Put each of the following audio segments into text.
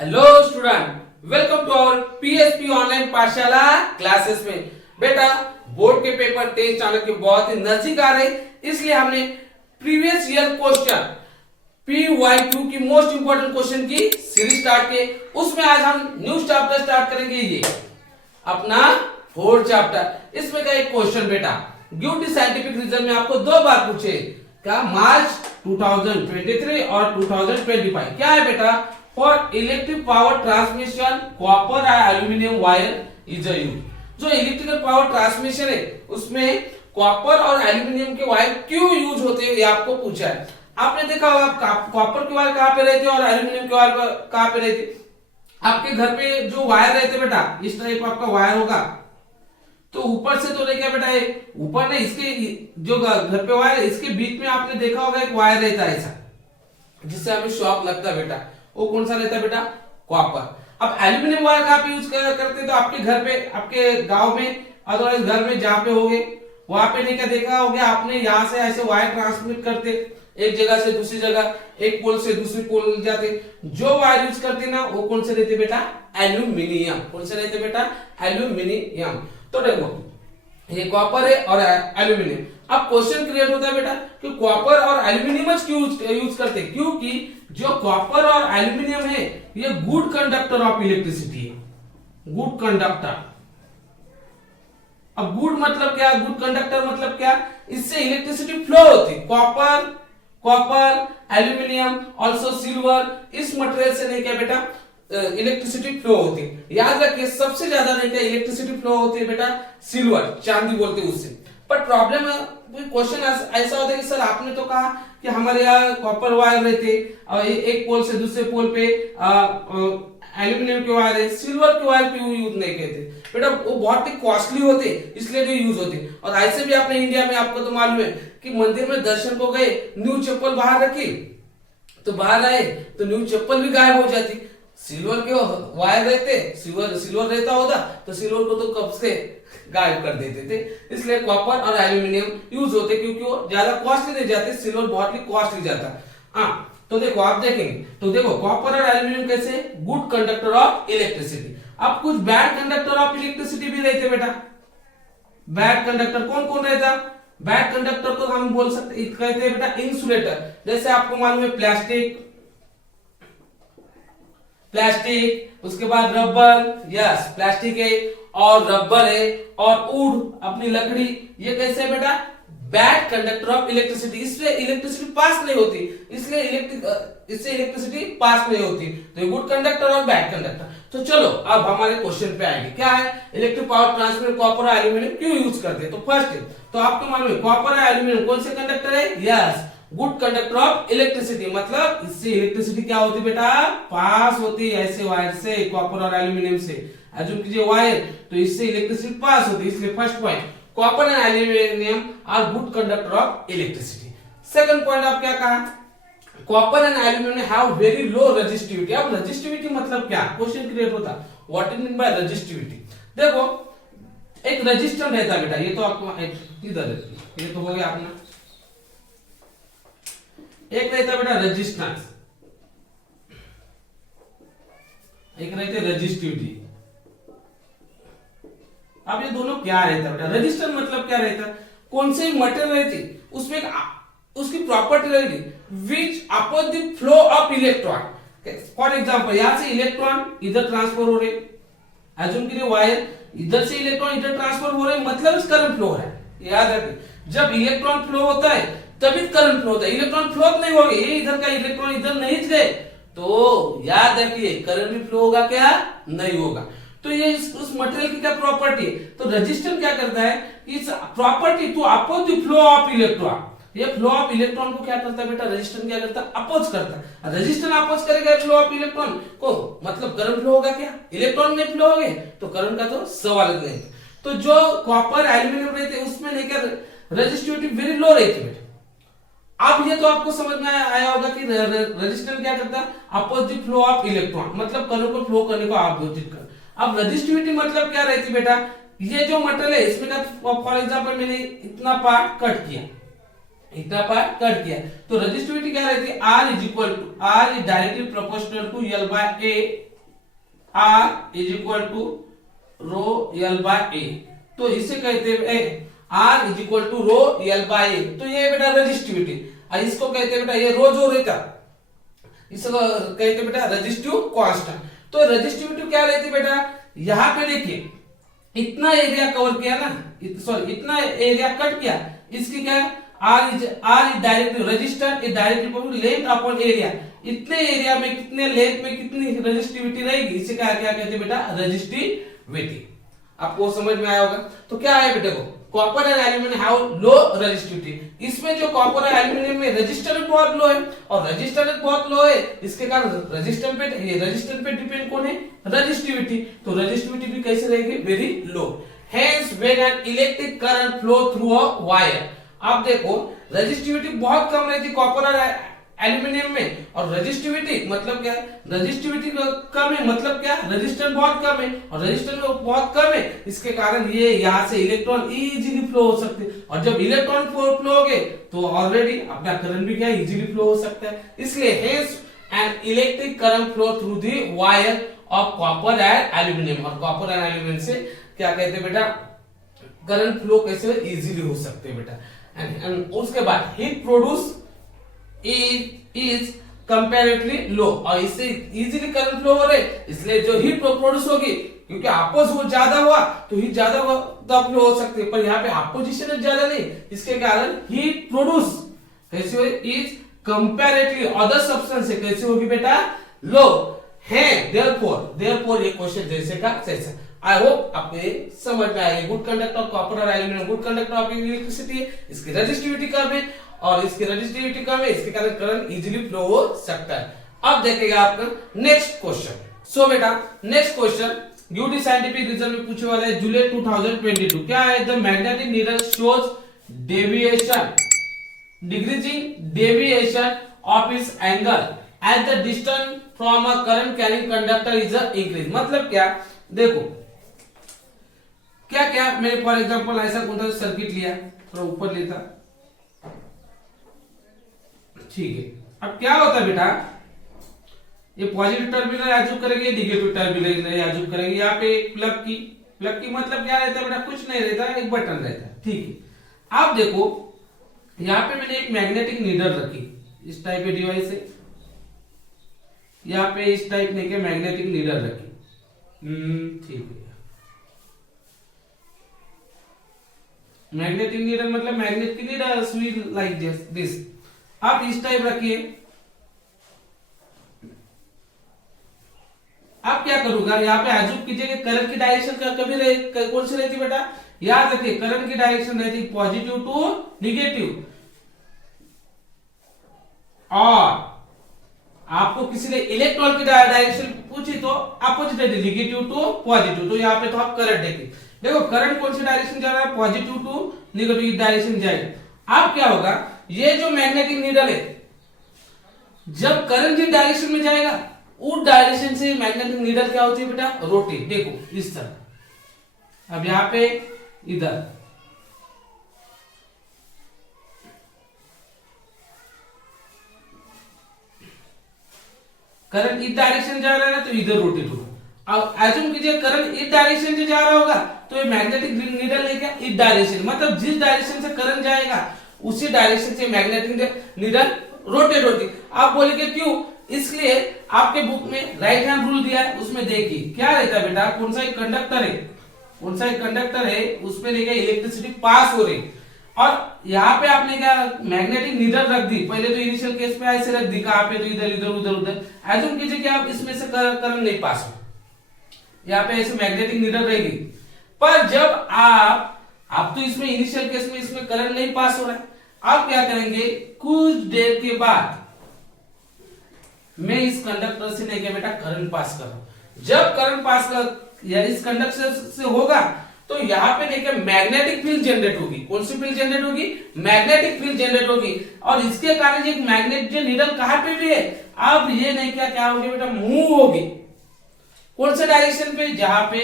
Hello student, welcome to our PSP online पाठशाला classes में। बेटा, बोर्ड के पेपर 23 चाणक्य के बहुत ही नजदीक आ रहे, इसलिए हमने प्रीवियस ईयर क्वेश्चन PYQ की मोस्ट इंपोर्टेंट क्वेश्चन की सीरीज स्टार्ट की। उसमें आज हम न्यू चैप्टर स्टार्ट करेंगे, ये अपना 4th चैप्टर। इसमें का एक क्वेश्चन बेटा, गिव द साइंटिफिक रीजन में आपको दो बार पूछे, क्या मार्च 2023 और 2025 क्या है बेटा? For electric power transmission copper और एल्यूमिनियम वायर इज यूज। जो इलेक्ट्रिकल पावर ट्रांसमिशन है उसमें कॉपर और एल्यूमिनियम के वायर क्यों यूज होते हैं, ये आपको पूछा है। आपने देखा होगा कॉपर के वायर कहां पे रहते हैं और एल्यूमिनियम के वायर कहां पे रहते? आपके घर पे जो वायर रहते बेटा, इस टाइप आपका वायर होगा, तो ऊपर से तो नहीं क्या बेटा, ऊपर नहीं, इसके जो घर पे वायर है इसके बीच में आपने देखा होगा एक वायर रहता है ऐसा, जिससे हमें शॉक लगता है बेटा। वो कौन सा रहता है बेटा? कॉपर। अब एल्यूमिनियम वायर कहां पे यूज करते हैं? तो आपके घर पे, आपके गांव में, अदरवाइज घर में जहां पे होगे वहां पे नहीं क्या देखा होगा आपने, यहां से ऐसे वायर ट्रांसमिट करते एक जगह से दूसरी जगह, एक पोल से दूसरी पोल जाते। जो वायर यूज करते ना वो कौन से रहते बेटा? एल्यूमिनियम। कौन से रहते बेटा? एल्यूमिनियम। तो देखो, ये कॉपर है और एल्यूमिनियम। अब क्वेश्चन क्रिएट होता है बेटा कि कॉपर और एल्यूमिनियम क्यों यूज करते हैं? क्योंकि जो कॉपर और एल्यूमिनियम है ये गुड कंडक्टर ऑफ इलेक्ट्रिसिटी है, गुड कंडक्टर। अब गुड मतलब क्या? गुड कंडक्टर मतलब क्या? इससे इलेक्ट्रिसिटी फ्लो होती है। कॉपर एल्यूमिनियम ऑल्सो सिल्वर, इस मटेरियल से नहीं क्या बेटा इलेक्ट्रिसिटी फ्लो होती है। याद रखिए, सबसे ज्यादा नहीं क्या इलेक्ट्रिसिटी फ्लो होती है बेटा? सिल्वर, चांदी बोलते हैं उससे। पर प्रॉब्लम क्वेश्चन ऐसा होता है कि सर आपने तो कहा कि हमारे यहाँ कॉपर वायर रहते और एक पोल से दूसरे पोल पे एल्यूमिनियम के वायर है, सिल्वर के वायर क्यों यूज नहीं करते बेटा? वो बहुत ही कॉस्टली होते इसलिए जो यूज होते। और ऐसे भी आपने इंडिया में, आपको तो मालूम है कि मंदिर में दर्शन को गए, न्यू चप्पल बाहर रखी तो बाहर आए तो न्यू चप्पल भी गायब हो जाती। सिल्वर के वायर रहते, सिल्वर रहता होता तो सिल्वर को तो कब से गायब कर देते थे। इसलिए कॉपर और एल्यूमिनियम यूज होते क्योंकि वो ज्यादा कॉस्टली नहीं जाते, सिल्वर बहुत ही कॉस्टली जाता। हाँ, तो देखो आप देखेंगे तो देखो कॉपर और एल्यूमिनियम कैसे गुड कंडक्टर ऑफ इलेक्ट्रिसिटी। अब कुछ बैड कंडक्टर ऑफ इलेक्ट्रिसिटी भी रहते बेटा। बैड कंडक्टर कौन कौन रहता? बैड कंडक्टर को हम बोल सकते कहते हैं बेटा इंसुलेटर। जैसे आपको मालूम है प्लास्टिक, उसके बाद रबर, यस प्लास्टिक है और रबर है, और वुड अपनी लकड़ी, ये कैसे है बेटा? Bad conductor of electricity. इससे इलेक्ट्रिसिटी पास नहीं होती, इसलिए इससे इलेक्ट्रिसिटी पास नहीं होती। तो ये गुड कंडक्टर और बैड कंडक्टर। तो चलो अब हमारे क्वेश्चन पे आएंगे, क्या है? इलेक्ट्रिक पावर ट्रांसमिट कॉपर और एल्यूमिनियम क्यों यूज करते हैं? तो फर्स्ट तो आपको मालूम है कॉपर और एल्यूमिनियम कौन से कंडक्टर है? Yes, good conductor of electricity. मतलब इससे इलेक्ट्रिसिटी क्या होती बेटा? पास होती है ऐसे वायर से, कॉपर और एल्यूमिनियम से। अज्यूम कीजिए वायर, तो इससे इलेक्ट्रिसिटी पास होती है, इसलिए first point copper and aluminium are good conductor of electricity. Second point आप क्या कहा? Copper and aluminium have very low resistivity. अब रेजिस्टिविटी मतलब क्या? क्वेश्चन क्रिएट होता, what is mean by resistivity? देखो, एक रेजिस्टेंस रहता है बेटा, ये तो आपको इधर है, ये तो हो गया अपना। एक रहता है बेटा रेजिस्टेंस, एक रहते है रेजिस्टिविटी। अब ये दोनों क्या रहता है बेटा? रेजिस्टेंस मतलब क्या रहता है? कौन से मटेरियल रहती उसमें उसकी प्रॉपर्टी रहती which oppose the flow of electron. For example, यहां से इलेक्ट्रॉन इधर ट्रांसफर हो रहे, अज्यूम कीजिए वायर, इधर से इलेक्ट्रॉन इधर ट्रांसफर हो रहे, मतलब इस करंट फ्लो हो रहा है। याद रखिए, जब इलेक्ट्रॉन फ्लो होता है तभी करंट फ्लो होता है। इलेक्ट्रॉन फ्लो नहीं होगा, ये इधर का इलेक्ट्रॉन इधर नहीं गए तो याद रखिए करंट भी फ्लो होगा क्या? नहीं होगा। तो ये उस मटेरियल की क्या प्रॉपर्टी है? तो रेजिस्टेंस क्या करता है कि इस property to oppose the flow of electron, ये फ्लो ऑफ इलेक्ट्रॉन को क्या करता है बेटा? रेजिस्टेंस क्या करता है? अपोज करता है। रेजिस्टेंस अपोज करेगा फ्लो ऑफ इलेक्ट्रॉन को, मतलब करंट फ्लो होगा क्या? इलेक्ट्रॉन नहीं फ्लो होंगे तो करंट का तो सवाल नहीं। तो जो कॉपर एल्यूमिनियम रहते उसमें नहीं क्या रेजिस्टिविटी वेरी लो रहती है। अब ये तो आपको समझ में आया होगा कि रेजिस्टेंस क्या करता है? अपोजिट फ्लो ऑफ इलेक्ट्रॉन, मतलब करंट को फ्लो करने को अपोजिट कर। अब रेजिस्टिविटी मतलब क्या रहती बेटा? ये जो मटेरियल है इसमें का फॉर एग्जांपल मैंने इतना पार्ट कट किया, इतना पार्ट कट किया, तो रेजिस्टिविटी क्या रहती है? R is directly proportional to L by A R is equal to rho L by A. तो इसे कहते हैं R is equal to rho L by A. तो ये बेटा रेजिस्टिविटी, और इसको कहते हैं बेटा ये रो जो रहता, इसको कहते हैं बेटा रेजिस्टिव कांस्टेंट। तो रेजिस्टिविटी क्या रहती बेटा, यहां पे देखिए इतना एरिया कवर किया ना, सॉरी इतना एरिया कट किया, इसकी क्या है R is directly register is directly length upon area. इतने एरिया में कितने लेंथ में कितनी रेजिस्टिविटी रहेगी, इसे क्या क्या कहते हैं बेटा रेजिस्टिविटी। आपको समझ में आया होगा। तो क्या है बेटे को copper and aluminium have low resistivity. इसमें जो कॉपर और एल्यूमिनियम में रेजिस्टेंस बहुत लो है, और रेजिस्टेंस बहुत लो है, इसके कारण रेजिस्टेंस पे डिपेंड कौन है रेजिस्टिविटी। तो रेजिस्टिविटी भी कैसे रहेगी very low. Hence when an electric current flow through a wire, आप देखो रेजिस्टिविटी बहुत कम रहती कॉपर और एल्यूमिनियम में, और रेजिस्टिविटी मतलब क्या है, रेजिस्टिविटी कम है मतलब क्या, रेजिस्टेंस बहुत कम है, और रेजिस्टेंस बहुत कम है, इसके कारण ये यहाँ से इलेक्ट्रॉन इजीली फ्लो हो सकते हैं। और जब इलेक्ट्रॉन फ्लो हो गए तो ऑलरेडी अपना करंट भी क्या इजीली फ्लो हो सकता है। इसलिए hence an electric current flow through the wire of copper and aluminium. और कॉपर एंड एल्यूमिनियम से क्या कहते हैं बेटा करंट फ्लो कैसे इजीली हो सकते हैं बेटा। एंड उसके बाद हीट प्रोड्यूस is comparatively लो, और इससे इजीली करंट फ्लो हो रहे, इसलिए जो हीट प्रोड्यूस होगी, क्योंकि अपोज वो ज्यादा हुआ तो हीट ज्यादा हुआ तब फ्लो हो सकती है, पर यहाँ पे अपोजिशन ज्यादा नहीं, इसके कारण हीट प्रोड्यूस कैसे हो इज कंपैरेटिवली अदर सब्सटेंस से कैसे होगी बेटा लो है। देयरफॉर ये क्वेश्चन जैसे का सेशन। आई होप आपको समझ में आएगा। गुड कंडक्टर ऑफ कॉपर और aluminium, good conductor of electricity है, इसकी रेजिस्टिविटी कम है, और इसकी रेजिस्टिविटी कम है, इसके कारण करंट इजीली फ्लो हो सकता है। अब देखेगा आपका नेक्स्ट क्वेश्चन। सो बेटा नेक्स्ट क्वेश्चन यूडी साइंटिफिक रीजन में पूछने वाला है जुलाई 2022। क्या है, the magnetic needle shows deviation decreasing deviation of its angle at the distance from a current carrying conductor is increase. मतलब क्या, देखो क्या क्या मैंने फॉर एग्जांपल ऐसा कौन सा सर्किट लिया, थोड़ा ऊपर लेता, ठीक है। अब क्या होता है बेटा, ये पॉजिटिव टर्मिनल एज्यूम करेंगे, नेगेटिव टर्मिनल एज्यूम करेंगे। यहाँ पे प्लग की मतलब क्या रहता है बेटा, कुछ नहीं रहता, एक बटन रहता है, ठीक है। आप देखो यहाँ पे मैंने एक मैग्नेटिक नीडल रखी, इस टाइप के डिवाइस है, यहाँ पे इस टाइप ने के मैग्नेटिक नीडल रखी, ठीक है। मैग्नेटिक नीडल मतलब मैग्नेट की नीडल सुई लाइक दिस। आप इस टाइप रखिए। आप क्या करूंगा, यहाँ पे एज्यूम कीजिए करंट की डायरेक्शन का कभी कौन सी रहती बेटा, याद रखिए करंट की डायरेक्शन रहती पॉजिटिव टू निगेटिव, और आपको किसी ने इलेक्ट्रॉन की डायरेक्शन पूछी तो अपोजिट रहती निगेटिव टू पॉजिटिव। तो यहाँ पे तो आप करंट देखिए, देखो करंट कौन सी डायरेक्शन जा रहा है, पॉजिटिव टू निगेटिव डायरेक्शन जाएगा। अब क्या होगा, ये जो मैग्नेटिक नीडल है जब करंट जिस डायरेक्शन में जाएगा उस डायरेक्शन से मैग्नेटिक नीडल क्या होती है बेटा रोटेट। देखो इस तरह, अब यहां पे इधर करंट इस डायरेक्शन जा रहा है ना, तो इधर रोटेट होगा। अब एज्यूम कीजिए करंट इस डायरेक्शन से जा रहा होगा, तो ये मैग्नेटिक नीडल है क्या इस डायरेक्शन, मतलब जिस डायरेक्शन से करंट जाएगा उसी डायरेक्शन से मैग्नेटिक नीडल रोटेट होती। आप बोलेंगे क्यों, इसलिए आपके बुक में राइट हैंड रूल दिया है, उसमें देखिए क्या रहता है बेटा, कौन सा एक कंडक्टर है उसमें देखिए इलेक्ट्रिसिटी पास हो रही, और यहाँ पे आपने क्या मैग्नेटिक नीडल रख दी, पहले तो इनिशियल केस में ऐसे रख दी, कहां पे तो इधर इधर उधर उधर। एज्यूम कीजिए कि आप इसमें से करंट नहीं पास हो, यहाँ पे ऐसे मैग्नेटिक नीडल रहेगी, पर जब आप तो इसमें इनिशियल केस में इसमें करंट नहीं पास हो रहा है, आप क्या करेंगे कुछ देर के बाद मैं इस कंडक्टर से लेके बेटा करंट पास कर रहा हूं। जब करंट पास कर या इस कंडक्टर से होगा तो यहाँ पे देखिए मैग्नेटिक फील्ड जनरेट होगी। कौन सी फील्ड जनरेट होगी, मैग्नेटिक फील्ड जनरेट होगी, और इसके कारण एक मैग्नेट जो नीडल कहां पे भी है, अब ये नहीं क्या होगी बेटा मूव होगी। कौन से डायरेक्शन पे, जहां पे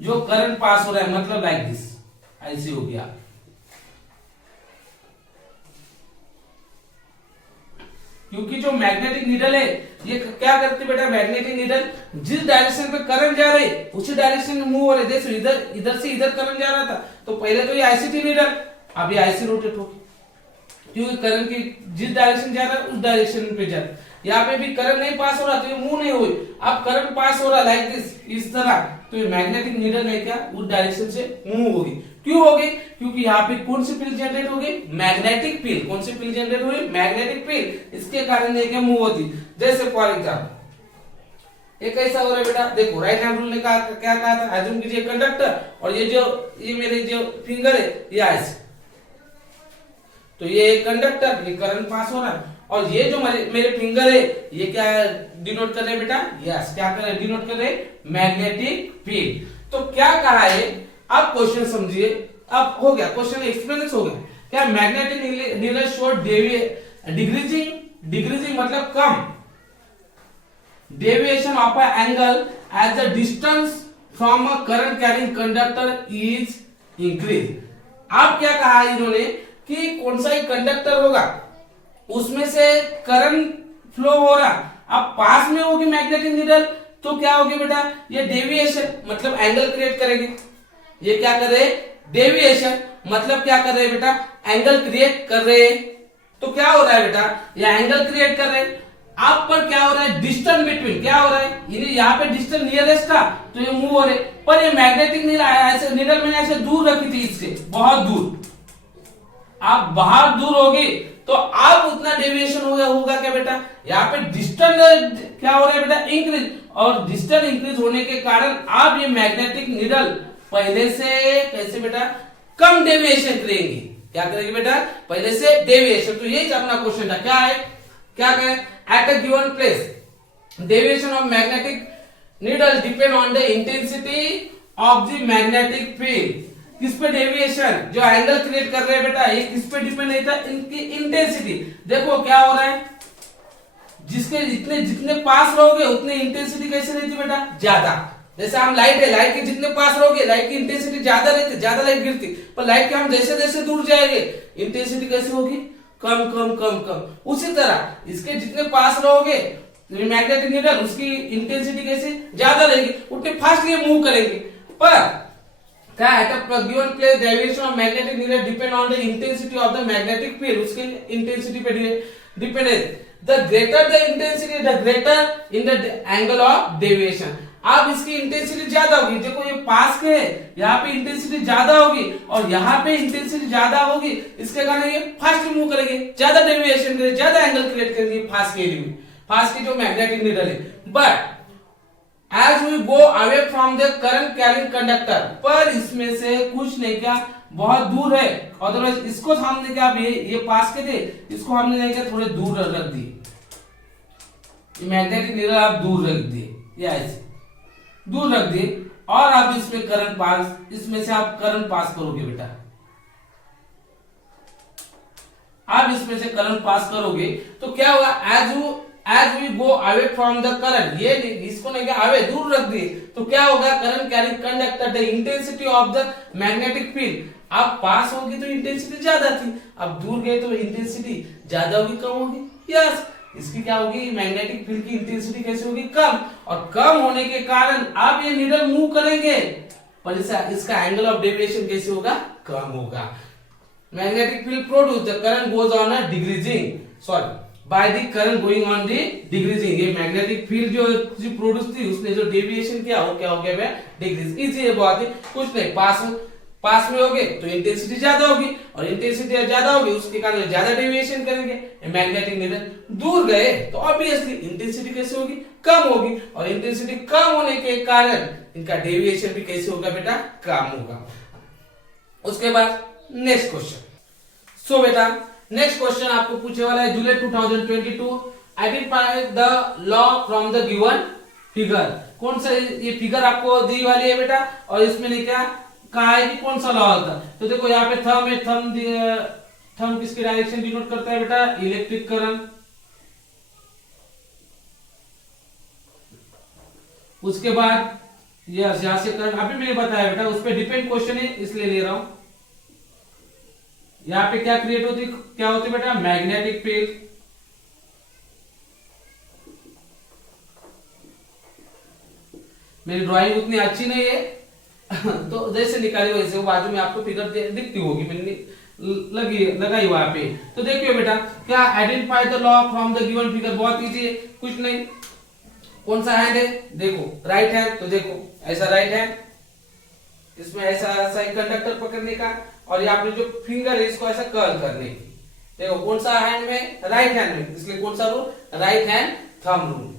जो करंट पास हो रहा है, मतलब लाइक दिस ऐसी हो गया। क्योंकि जो मैग्नेटिक नीडल है ये क्या करती है बेटा, मैग्नेटिक नीडल जिस डायरेक्शन पे करंट जा रही उसी डायरेक्शन में मूव हो रही। देखो इधर इधर से इधर करंट जा रहा था तो पहले तो ये आईसी थी नीडल, अब ये आईसी रोटेट होगी क्योंकि करंट की जिस डायरेक्शन जा रहा है उस डायरेक्शन पे जा रहा है। यहाँ पे भी करंट नहीं पास हो रहा तो ये मूव नहीं हुई, अब करंट पास हो रहा लाइक दिस, इस तरह, तो ये मैग्नेटिक नीडल है क्या उस डायरेक्शन से मूव होगी। क्यों होगी, क्योंकि यहाँ पे कौन सी फील्ड जनरेट होगी, मैग्नेटिक फील्ड। कौन सी फील्ड जनरेट हुई, मैग्नेटिक फील्ड, इसके कारण ये क्या मूव होती। जैसे फॉर एग्जाम्पल ये कैसा हो रहा है बेटा, देखो राइट हैंड रूल ने कहा क्या कहा था, अज्यूम कीजिए कंडक्टर और ये मेरे जो फिंगर है ये ऐसे, तो ये कंडक्टर, ये करंट पास हो रहा है और ये जो मेरे फिंगर है ये क्या डिनोट कर रहे हैं बेटा, यस क्या कर रहे हैं, डिनोट कर रहे हैं मैग्नेटिक फील्ड। तो क्या कहा है, अब क्वेश्चन समझिए, अब हो गया क्वेश्चन एक्सप्लेनेशन हो गया। क्या मैग्नेटिक नीडल शो डिक्रीजिंग मतलब कम, deviation of a angle as the distance from a current carrying conductor is increase. अब क्या कहा इन्होंने कि कौन सा एक कंडक्टर होगा उसमें से करंट फ्लो हो रहा, अब पास में होगी मैग्नेटिक नीडल तो क्या होगी बेटा, ये डेविएशन मतलब एंगल क्रिएट करेगी। ये क्या कर रहे, डेविएशन मतलब क्या कर रहे हैं बेटा, एंगल क्रिएट कर रहे हैं। तो क्या हो रहा है बेटा, ये एंगल क्रिएट कर रहे हैं। आप पर क्या हो रहा है, डिस्टेंस बिटवीन क्या हो रहा है, यहाँ पे डिस्टेंस नियरेस्ट था तो ये मूव हो रहे, पर ये मैग्नेटिक नीडल मैंने ऐसे दूर रखी थी, इससे बहुत दूर, आप बाहर दूर होगी तो आप उतना डेविएशन होगा क्या बेटा, यहाँ पे डिस्टेंस क्या हो रहा है बेटा, इंक्रीज, और डिस्टेंस इंक्रीज होने के कारण आप ये मैग्नेटिक नीडल पहले से कैसे बेटा कम डेविएशन करेंगे, क्या करेंगे बेटा, पहले से डेविएशन। तो यही अपना क्वेश्चन था, क्या है, क्या कहें, at a given place deviation of magnetic needle depend on the intensity of the magnetic field. किस पे डेविएशन, जो एंगल क्रिएट कर रहे हैं बेटा ये किस पे डिपेंड है, इनकी इंटेंसिटी। देखो क्या हो रहा है, जिसके जितने पास रहोगे उतनी इंटेंसिटी कैसे रहती बेटा, ज्यादा। जैसे हम लाइट है, लाइट के जितने पास रहोगे लाइट की इंटेंसिटी ज्यादा रहती, ज्यादा लाइट गिरती, पर लाइट के हम जैसे जैसे दूर जाएंगे इंटेंसिटी कैसे होगी, कम कम कम कम। उसी तरह इसके जितने पास रहोगे मैग्नेटिक नीडल उसकी इंटेंसिटी कैसे ज्यादा रहेगी, उतने फास्ट ये मूव करेंगे। पर क्या at a given place deviation of magnetic needle depend on the intensity of the magnetic field, उसके इंटेंसिटी पे डिपेंड है। The greater the intensity the greater in the angle of deviation. अब इसकी intensity ज्यादा होगी, देखो ये पास के है, यहाँ पे इंटेंसिटी ज्यादा होगी और यहाँ पे इंटेंसिटी ज्यादा होगी, इसके कारण ये फास्ट मूव करेंगे, ज्यादा डेविएशन करेंगे, ज्यादा एंगल क्रिएट करेंगे फास्ट के लिए, फास्ट की जो मैग्नेटिक नीडल है। But as we go away from the current carrying conductor, पर इसमें से कुछ नहीं क्या बहुत दूर है, अदरवाइज इसको हमने क्या ये पास के थे, इसको हमने नहीं क्या थोड़े दूर रख दिए, मैग्नेटिक नीडल आप दूर रख दिए, या ऐसे दूर रख दिए और आप इसमें करंट पास, इसमें से आप करंट पास करोगे बेटा, आप इसमें से करंट पास करोगे तो क्या होगा, as we go away from the current, ये इसको नहीं क्या अवे दूर रख दिए तो क्या होगा, current carrying conductor the intensity of the magnetic field. अब पास होगी तो इंटेंसिटी ज्यादा थी, अब दूर गए तो इंटेंसिटी ज्यादा होगी कम होगी, यस इसकी क्या होगी, मैग्नेटिक फील्ड की इंटेंसिटी कैसे होगी, कम, और कम होने के कारण अब ये नीडल मूव करेंगे पर इसका एंगल ऑफ डेविएशन कैसे होगा, कम होगा। Magnetic field produce the current goes on a decreasing, sorry by the current going on the decreasing, ये मैग्नेटिक फील्ड जो प्रोड्यूस थी उसने जो डेविएशन किया वो क्या हो गया डिक्रीज। इजी है बहुत ही, कुछ नहीं, पास में होगे तो इंटेंसिटी ज्यादा होगी और इंटेंसिटी ज्यादा होगी उसके कारण ज्यादा डेविएशन करेंगे। मैग्नेटिक नीडल दूर गए तो ऑब्वियसली इंटेंसिटी कैसे होगी, कम होगी, और इंटेंसिटी कम होने के कारण इनका डेविएशन भी कैसे होगा बेटा, कम होगा। उसके बाद नेक्स्ट क्वेश्चन। सो बेटा नेक्स्ट क्वेश्चन आपको पूछने वाला है, जुलाई 2022 identify the law from the given figure. कौन सा ये फिगर आपको दी वाली है बेटा, और इसमें ने क्या कहा है कि कौन सा लॉ होता है। तो देखो यहाँ पे थंब है, थंब किसकी डायरेक्शन डिनोट करता है बेटा, इलेक्ट्रिक करंट। उसके बाद यस यहाँ से करंट, अभी मैंने बताया बेटा उस पर डिपेंड क्वेश्चन है इसलिए ले रहा हूं। यहाँ पे क्या क्रिएट होती, क्या होती बेटा, मैग्नेटिक फील्ड। मेरी ड्राइंग उतनी अच्छी नहीं है तो जैसे निकाली वैसे वो बाजू में आपको फिगर दिखती होगी, मैंने लगाई वहां पे। तो देखिए बेटा, क्या identify the law from the given figure, बहुत इजी है, कुछ नहीं। कौन सा हैंड है, देखो राइट हैंड, तो देखो ऐसा राइट हैंड, इसमें ऐसा ऐसा एक कंडक्टर पकड़ने का, और यहाँ पे जो फिंगर है इसको ऐसा कर्ल करने की। देखो कौन सा हैंड में, राइट हैंड में, इसलिए कौन सा rule, right hand thumb rule.